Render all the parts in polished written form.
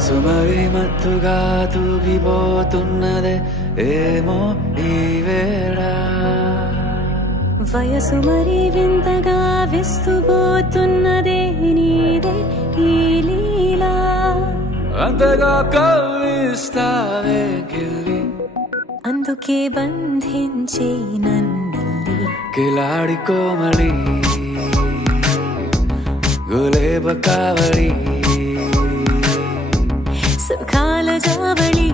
మనసు మరి మత్తుగా తూగిపోతున్నదే ఏమో ఈ వేళ వయసు మరి వింతగా విస్తుపోతున్నదే నీదే ఈ లీలా అంతగా కవ్విస్తావే గిల్లి అందుకే బంధించే నన్ను కిలాడి కోమలి గులేబ కావడి సుఖాల జావళి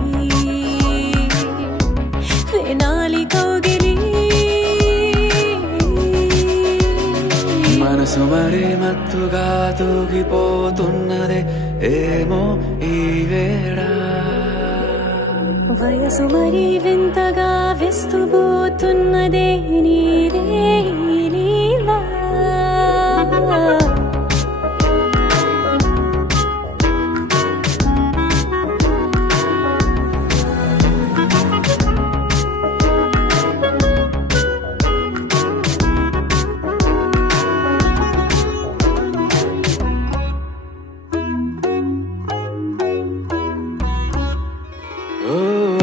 వేనాలి కౌగిలి మనసు మరి మత్తుగా తూగిపోతున్నదే ఏమో ఈ వేళ వయసు మరి వింతగా విస్తుపోతున్నదే నీదే ఈ లీలా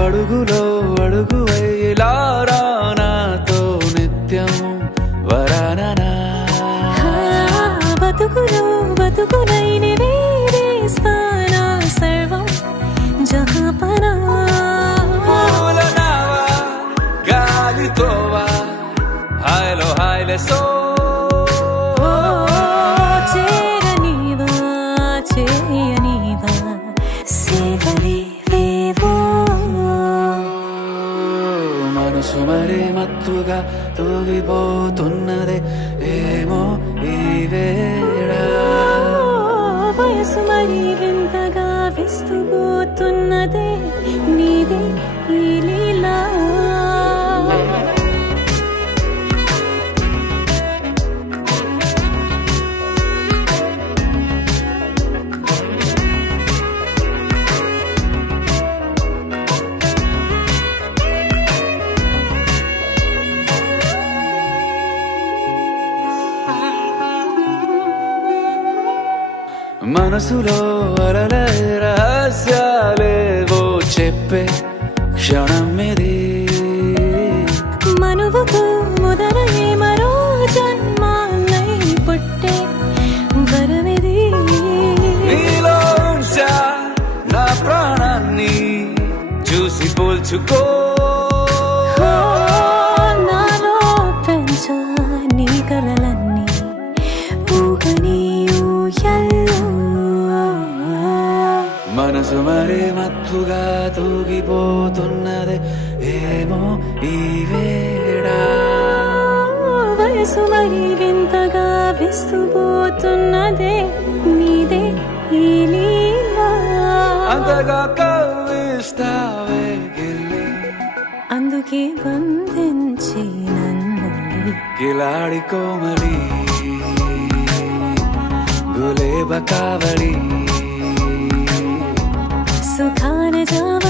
అడుగులో అడుగు వేలారా నాతో నిత్యం వరాననా బతుకులో బతుకులైన వేరేస్తానా సర్వం జహాపనా పూలనావా గాలితోవా హాయ్లో హాయ్లే సో చేరనీవా చేయనీవా సేవలే మనసు మరి మత్తుగా తూగిపోతున్నదే ఏమో ఈ వేళ వయసు మరి వింతగా విస్తుపోతున్నదే నీదే ఈ లీలా మనసులో అలలే రహస్యాలేవో చెప్పే క్షణం ఇది మనువుకు మొదలై మరో జన్మాన్నై పుట్టే వరమిది నీలో ఉంచా నా ప్రాణాన్ని చూసి పోల్చుకో నాలో పెంచా నీ కలలన్నీ ఊగని మనసు మరి మత్తుగా తూగిపోతున్నదే ఏమో ఈ వేళ వయసు మరి వింతగా విస్తుపోతున్నదే నీదే ఈ లీలా అంతగా కవ్విస్తావే గిల్లి అందుకే బంధించి నన్ను కిలాడి కోమలి గులేబ కావడి సుఖాన జావ